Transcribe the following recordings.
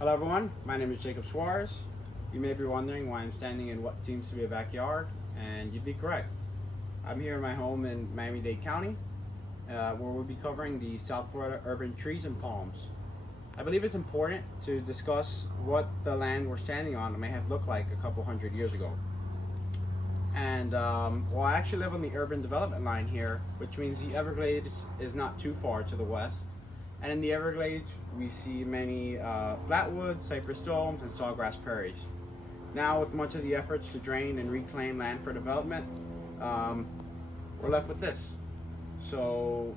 Hello everyone, my name is Jacob Suarez. You may be wondering why I'm standing in what seems to be a backyard, and you'd be correct. I'm here in my home in Miami-Dade County, where we'll be covering the South Florida urban trees and palms. I believe it's important to discuss what the land we're standing on may have looked like a couple hundred years ago. And well, I actually live on the urban development line here, which means the Everglades is not too far to the west. And in the Everglades, we see many flatwoods, cypress domes, and sawgrass prairies. Now, with much of the efforts to drain and reclaim land for development, we're left with this. So,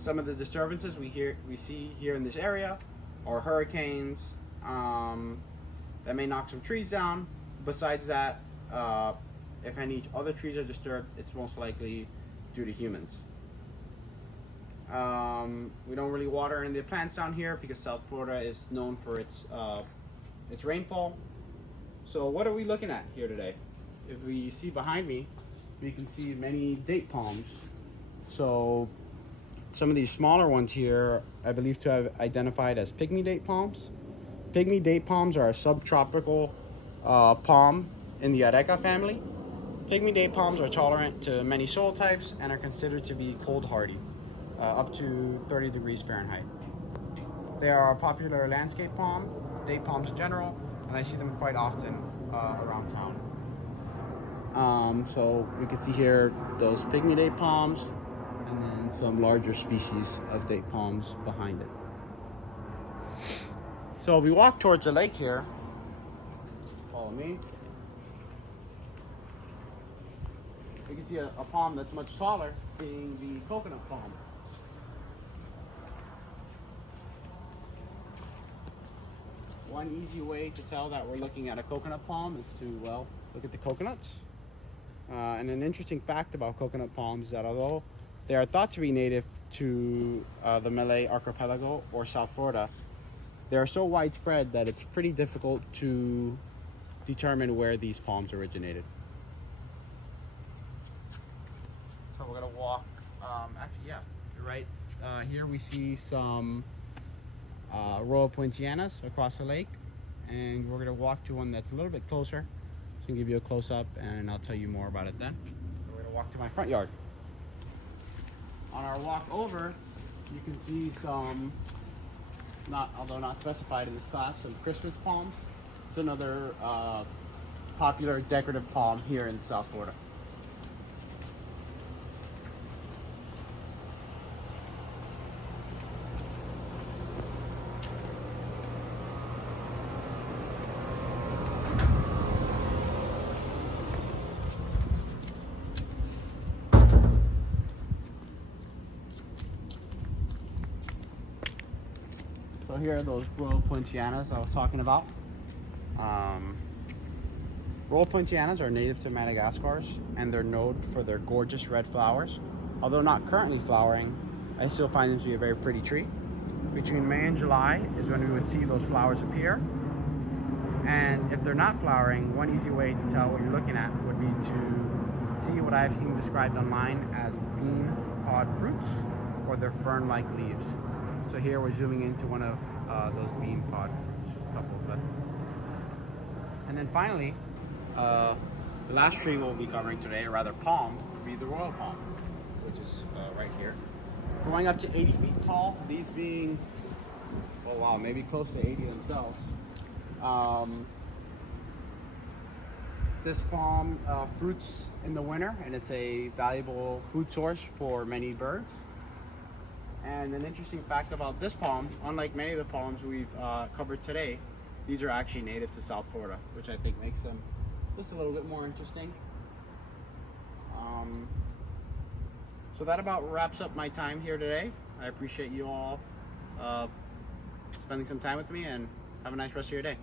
some of the disturbances we see here in this area are hurricanes that may knock some trees down. Besides that, if any other trees are disturbed, it's most likely due to humans. We don't really water any of the plants down here because South Florida is known for its rainfall. So what are we looking at here today? If we see behind me, we can see many date palms. So some of these smaller ones here, I believe to have identified as pygmy date palms. Pygmy date palms are a subtropical palm in the Areca family. Pygmy date palms are tolerant to many soil types and are considered to be cold hardy. Up to 30 degrees Fahrenheit. They are a popular landscape palm, date palms in general, and I see them quite often around town. So we can see here those pygmy date palms and then some larger species of date palms behind it. So if we walk towards the lake here, follow me, we can see a palm that's much taller, being the coconut palm. One easy way to tell that we're looking at a coconut palm is to, well, look at the coconuts. And an interesting fact about coconut palms is that although they are thought to be native to the Malay archipelago or South Florida, they are so widespread that it's pretty difficult to determine where these palms originated. So we're gonna walk, actually, yeah, you're right. Here we see some Royal Poincianas across the lake, and we're going to walk to one that's a little bit closer, so I can give you a close-up and I'll tell you more about it then. So we're going to walk to my front yard. On our walk over, you can see some, although not specified in this class, some Christmas palms. It's another popular decorative palm here in South Florida. So here are those Royal Poincianas I was talking about. Royal Poincianas are native to Madagascar, and they're known for their gorgeous red flowers. Although not currently flowering, I still find them to be a very pretty tree. Between May and July is when we would see those flowers appear. And if they're not flowering, one easy way to tell what you're looking at would be to see what I've seen described online as bean pod fruits, or their fern-like leaves. So here we're zooming into one of those bean pod fruits, a couple of them. And then finally, the last tree we'll be covering today, or rather palm, would be the royal palm, which is right here. Growing up to 80 feet tall, these being, oh wow, maybe close to 80 themselves. This palm fruits in the winter, and it's a valuable food source for many birds. And an interesting fact about this palm, unlike many of the palms we've covered today, these are actually native to South Florida, which I think makes them just a little bit more interesting. So that about wraps up my time here today. I appreciate you all spending some time with me, and have a nice rest of your day.